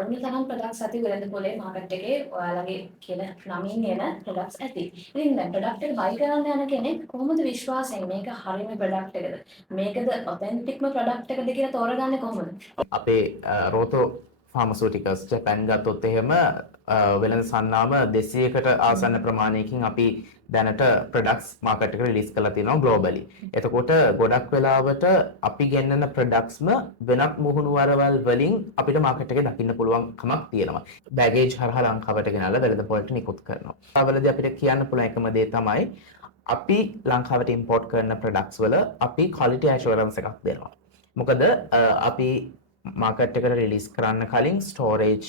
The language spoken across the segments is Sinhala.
ඔන්න තරම් ප්‍රොඩක්ට්ස් ඇති වෙළඳපොලේ මාකට් එකේ ඔයාලගේ කියන නමින් එන ප්‍රොඩක්ට්ස් ඇති. ඉතින් දැන් ප්‍රොඩක්ට් එක බයි කරන්න යන කෙනෙක් කොහොමද විශ්වාසයෙන් මේක හරියම ප්‍රොඩක්ට් එකද? මේකද ඔතෙන්ටික්ම ප්‍රොඩක්ට් එකද කියලා තෝරගන්නේ කොහොමද? අපේ රෝතෝ ෆාමසූටිකල්ස් ජපන් ගත්තොත් එහෙම වෙළඳ සන්නාම 200කට ආසන්න ප්‍රමාණයකින් අපි දැනට ප්‍රොඩක්ට්ස් මාකට් එකට රිලීස් කරලා තියෙනවා ග්ලෝබලි. එතකොට ගොඩක් වෙලාවට අපි ගෙන්නන ප්‍රොඩක්ට්ස්ම වෙනත් මුහුණුවරවල් වලින් අපිට මාකට් එකේ දකින්න පුළුවන් කමක් තියෙනවා. බෑගේජ් හරහා ලංකාවට ගෙනල්ලා වෙළඳපොළට නිකුත් කරනවා. අවලදී අපිට කියන්න පුළුවන් එකම දේ තමයි අපි ලංකාවට ඉම්පෝර්ට් කරන ප්‍රොඩක්ට්ස් වල අපි ක්වොලිටි ඇෂුරන්ස් එකක් දෙනවා. මොකද අපි මාකට් එකට රිලීස් කරන්න කලින් ස්ටෝරේජ්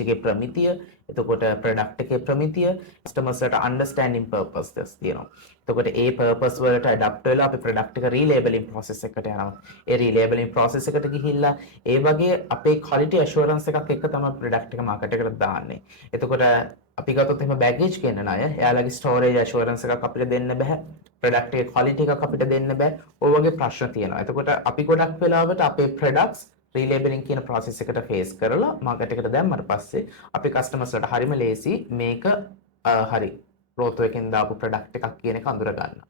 එකේ ප්‍රමිතිය, එතකොට ප්‍රොඩක්ට් එකේ ප්‍රමිතිය, කස්ටමර්ස්ලට අන්ඩර්ස්ටෑන්ඩින් පර්පස්ස් තියෙනවා. එතකොට ඒ පර්පස් වලට ඇඩප්ට් වෙලා අපි ප්‍රොඩක්ට් එක රීලේබලින් ප්‍රොසෙස් එකට යනවා. ඒ රීලේබලින් ප්‍රොසෙස් එකට ගිහිල්ලා ඒ වගේ අපේ ක්වොලිටි ඇෂුරන්ස් එකක් එක්ක තමයි ප්‍රොඩක්ට් එක මාකට් එකට දාන්නේ. එතකොට අපි ගත්තොත් එහෙම බෑගේජ් ගෙන්නන අය එයාලගේ ස්ටෝරේජ් ඇෂුරන්ස් එකක් අපිට දෙන්න බෑ. ප්‍රොඩක්ට් එකේ ක්වොලිටි එකක් අපිට දෙන්න බෑ. ඔය වගේ ප්‍රශ්න තියෙනවා. එතකොට අපි ගොඩක් වෙලාවට අපේ ප්‍රොඩක්ට්ස් රීලේබලින් කියන process එකට ෆේස් කරලා මාකට් එකට දැම්මට පස්සේ අපි කස්ටමර්ස්ලට හරිම ලේසි මේක හරි රෝතෝ එකෙන් දාපු ප්‍රොඩක්ට් එකක් කියන එක අඳුර ගන්න.